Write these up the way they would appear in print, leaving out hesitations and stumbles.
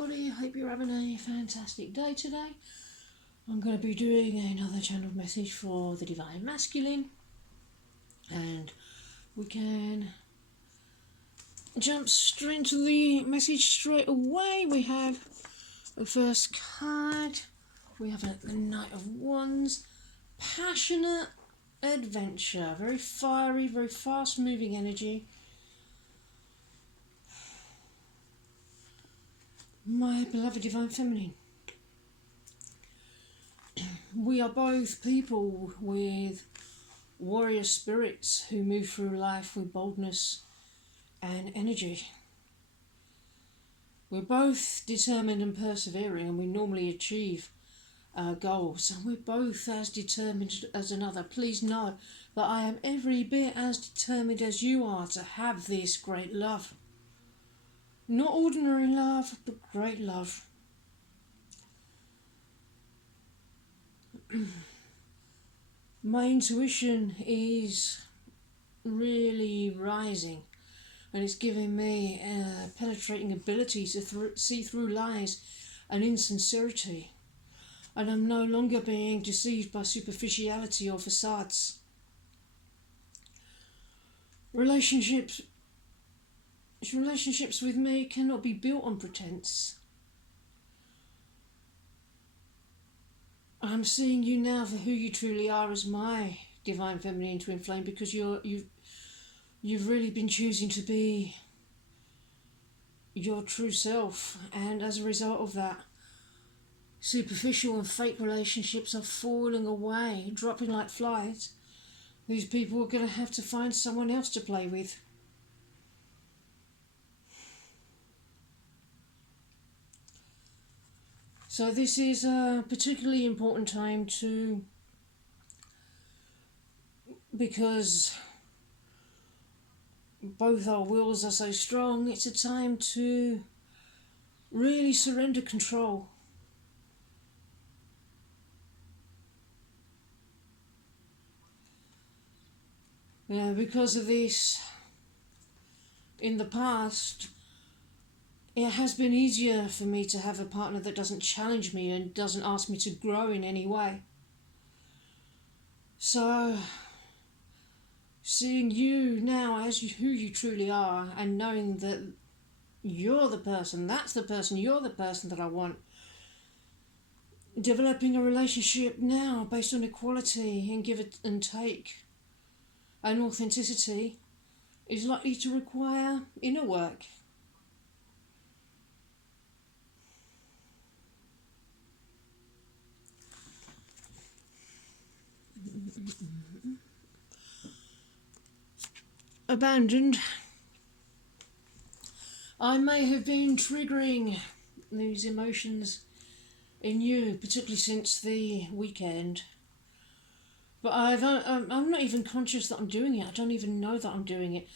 everybody, I hope you're having a fantastic day today. I'm going to be doing another channeled message for the Divine Masculine, and we can jump straight into the message straight away. We have the first card, we have the Knight of Wands, passionate adventure, very fiery, very fast moving energy. My beloved Divine Feminine, we are both people with warrior spirits who move through life with boldness and energy. We're both determined and persevering, and we normally achieve our goals, and we're both as determined as another. Please know that I am every bit as determined as you are to have this great love. Not ordinary love, but great love. My intuition is really rising, and it's giving me a penetrating ability to see through lies and insincerity. And I'm no longer being deceived by superficiality or facades. Relationships with me cannot be built on pretense. I'm seeing you now for who you truly are as my Divine Feminine Twin Flame, because you've really been choosing to be your true self, and as a result of that, superficial and fake relationships are falling away, dropping like flies. These people are going to have to find someone else to play with. So this is a particularly important time because both our wills are so strong, it's a time to really surrender control. Because of this, in the past, it has been easier for me to have a partner that doesn't challenge me and doesn't ask me to grow in any way. So, seeing you now as who you truly are, and knowing that you're the person, you're the person that I want. Developing a relationship now based on equality and give it and take and authenticity is likely to require inner work. Abandoned. I may have been triggering these emotions in you, particularly since the weekend. But I'm not even conscious that I'm doing it. I don't even know that I'm doing it.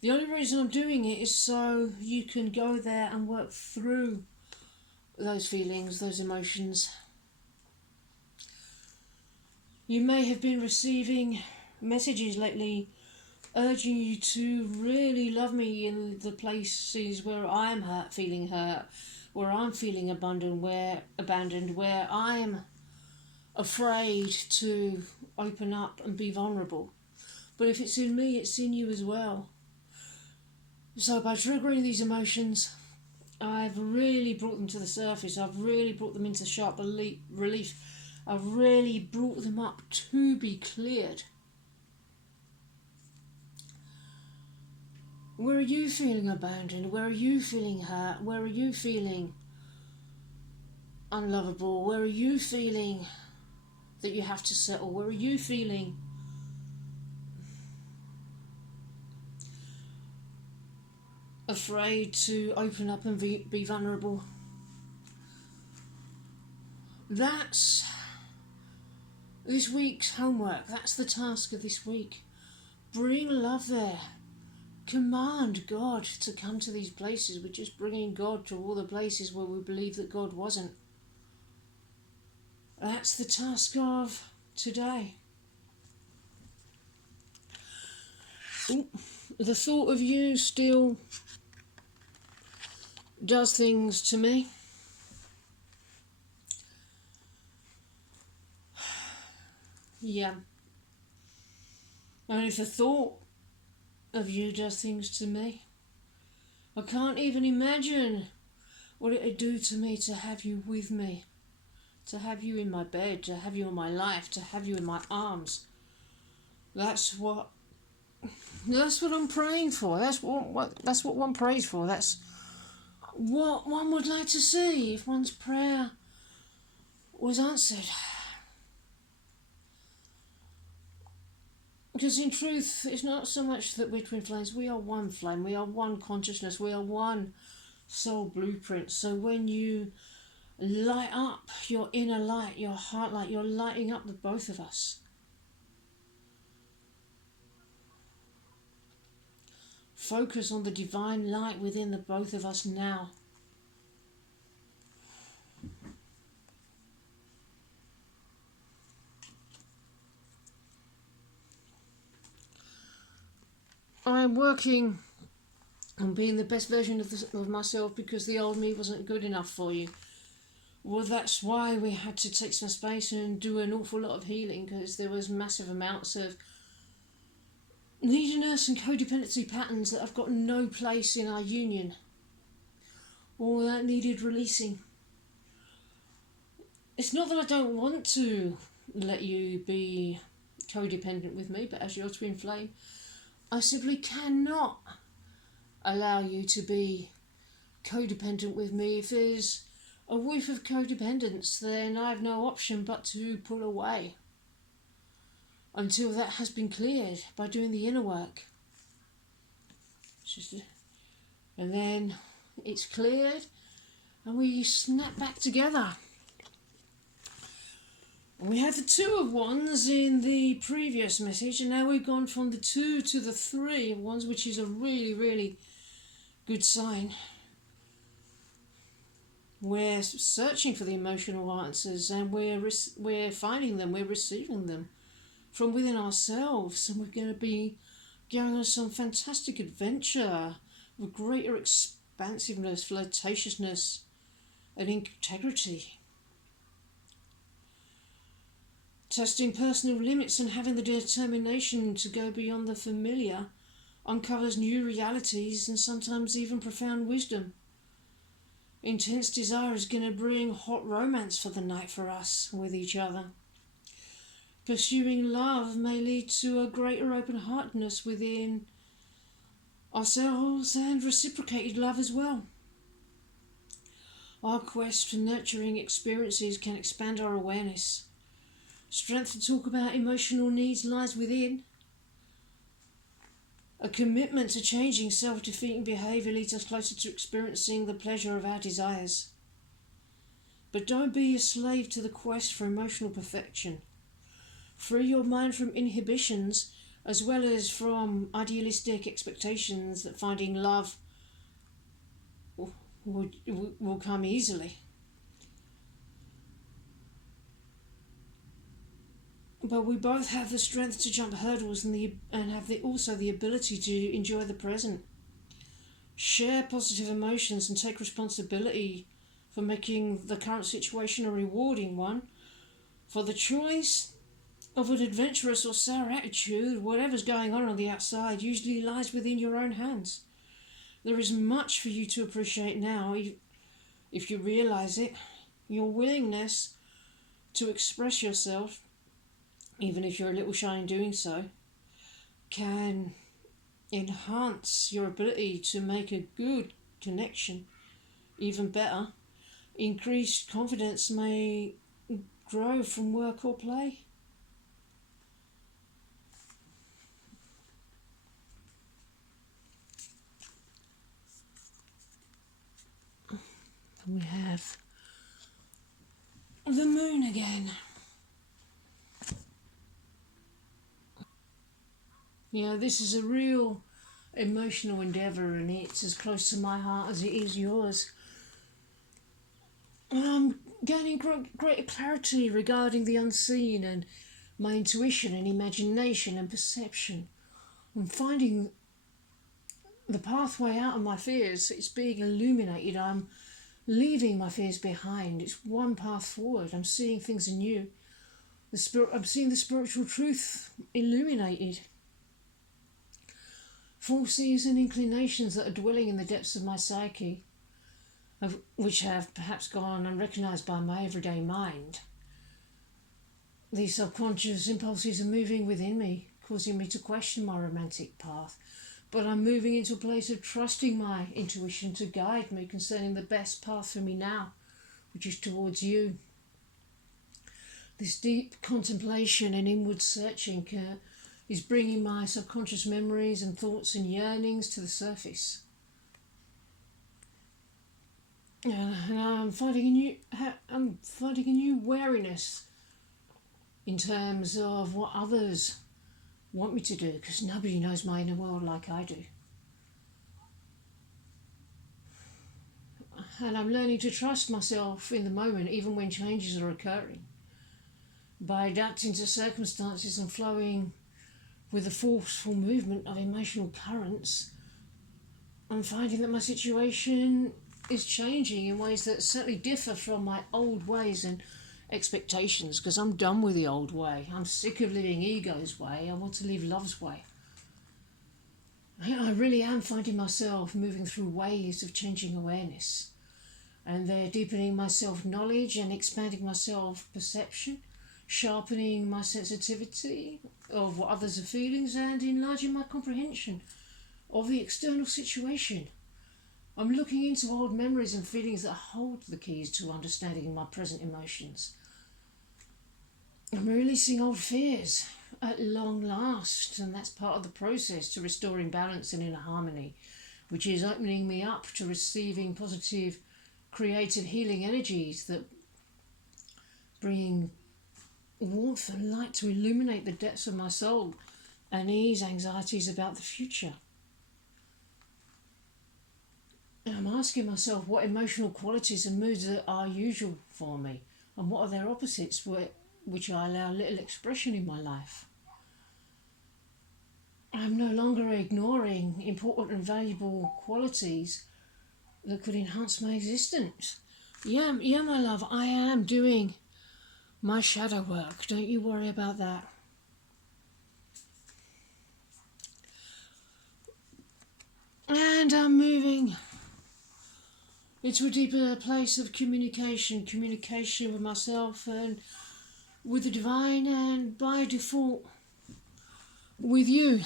The only reason I'm doing it is so you can go there and work through those feelings, those emotions. You may have been receiving messages lately urging you to really love me in the places where I am feeling hurt, where I'm feeling abandoned, where I'm afraid to open up and be vulnerable. But if it's in me, it's in you as well. So by triggering these emotions, I've really brought them to the surface. I've really brought them into sharp relief. I've really brought them up to be cleared. Where are you feeling abandoned? Where are you feeling hurt? Where are you feeling unlovable? Where are you feeling that you have to settle? Where are you feeling afraid to open up and be vulnerable? That's this week's homework. That's the task of this week. Bring love there. Command God to come to these places. We're just bringing God to all the places where we believe that God wasn't. That's the task of today. The thought of you still does things to me. Yeah. And if the thought of you does things to me, I can't even imagine what it'd do to me to have you with me, to have you in my bed, to have you in my life, to have you in my arms. That's what I'm praying for. That's what one prays for. That's what one would like to see if one's prayer was answered. Because in truth, it's not so much that we're twin flames. We are one flame. We are one consciousness. We are one soul blueprint. So when you light up your inner light, your heart light, you're lighting up the both of us. Focus on the divine light within the both of us now. I'm working on being the best version of myself because the old me wasn't good enough for you. Well, that's why we had to take some space and do an awful lot of healing, because there was massive amounts of neediness and codependency patterns that have got no place in our union. All that needed releasing. It's not that I don't want to let you be codependent with me, but as your twin flame, I simply cannot allow you to be codependent with me. If there's a whiff of codependence, then I have no option but to pull away until that has been cleared by doing the inner work. And then it's cleared and we snap back together. We had the 2 of Wands in the previous message, and now we've gone from the 2 to the 3 of Wands, which is a really, really good sign. We're searching for the emotional answers, and we're finding them, we're receiving them from within ourselves, and we're going to be going on some fantastic adventure with greater expansiveness, flirtatiousness, and integrity. Testing personal limits and having the determination to go beyond the familiar uncovers new realities and sometimes even profound wisdom. Intense desire is going to bring hot romance for the night for us with each other. Pursuing love may lead to a greater open-heartedness within ourselves and reciprocated love as well. Our quest for nurturing experiences can expand our awareness. Strength to talk about emotional needs lies within. A commitment to changing self-defeating behaviour leads us closer to experiencing the pleasure of our desires. But don't be a slave to the quest for emotional perfection. Free your mind from inhibitions as well as from idealistic expectations that finding love will come easily. But we both have the strength to jump hurdles and have also the ability to enjoy the present. Share positive emotions and take responsibility for making the current situation a rewarding one. For the choice of an adventurous or sour attitude, whatever's going on the outside usually lies within your own hands. There is much for you to appreciate now if you realise it. Your willingness to express yourself, even if you're a little shy in doing so, can enhance your ability to make a good connection even better. Increased confidence may grow from work or play. We have the moon again. Yeah, this is a real emotional endeavour, and it's as close to my heart as it is yours. I'm gaining greater clarity regarding the unseen and my intuition and imagination and perception. I'm finding the pathway out of my fears. It's being illuminated. I'm leaving my fears behind. It's one path forward. I'm seeing things anew. I'm seeing the spiritual truth illuminated. Forces and inclinations that are dwelling in the depths of my psyche, which have perhaps gone unrecognised by my everyday mind. These subconscious impulses are moving within me, causing me to question my romantic path. But I'm moving into a place of trusting my intuition to guide me concerning the best path for me now, which is towards you. This deep contemplation and inward searching is bringing my subconscious memories and thoughts and yearnings to the surface. And I'm finding a new wariness in terms of what others want me to do, because nobody knows my inner world like I do. And I'm learning to trust myself in the moment, even when changes are occurring. By adapting to circumstances and flowing with the forceful movement of emotional currents, I'm finding that my situation is changing in ways that certainly differ from my old ways and expectations, because I'm done with the old way. I'm sick of living ego's way. I want to live love's way. I really am finding myself moving through waves of changing awareness, and they're deepening my self-knowledge and expanding my self-perception, sharpening my sensitivity of what others are feeling, and enlarging my comprehension of the external situation. I'm looking into old memories and feelings that hold the keys to understanding my present emotions. I'm releasing old fears at long last, and that's part of the process to restoring balance and inner harmony, which is opening me up to receiving positive, creative, healing energies that bring warmth and light to illuminate the depths of my soul and ease anxieties about the future. And I'm asking myself what emotional qualities and moods are usual for me, and what are their opposites which I allow little expression in my life. I'm no longer ignoring important and valuable qualities that could enhance my existence. Yeah, my love, I am doing my shadow work. Don't you worry about that. And I'm moving into a deeper place of communication with myself and with the divine, and by default with you.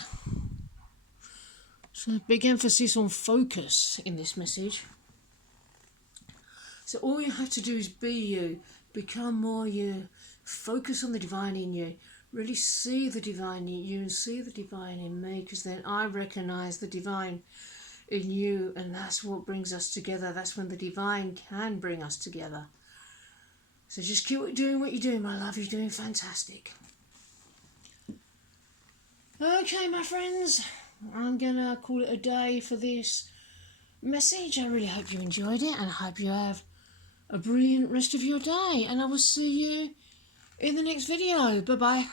So big emphasis on focus in this message. So all you have to do is be you, become more you, focus on the divine in you, really see the divine in you and see the divine in me, because then I recognise the divine in you, and that's what brings us together. That's when the divine can bring us together. So just keep doing what you're doing, my love. You're doing fantastic. Okay, my friends, I'm gonna call it a day for this message. I really hope you enjoyed it, and I hope you have a brilliant rest of your day, and I will see you in the next video. Bye bye.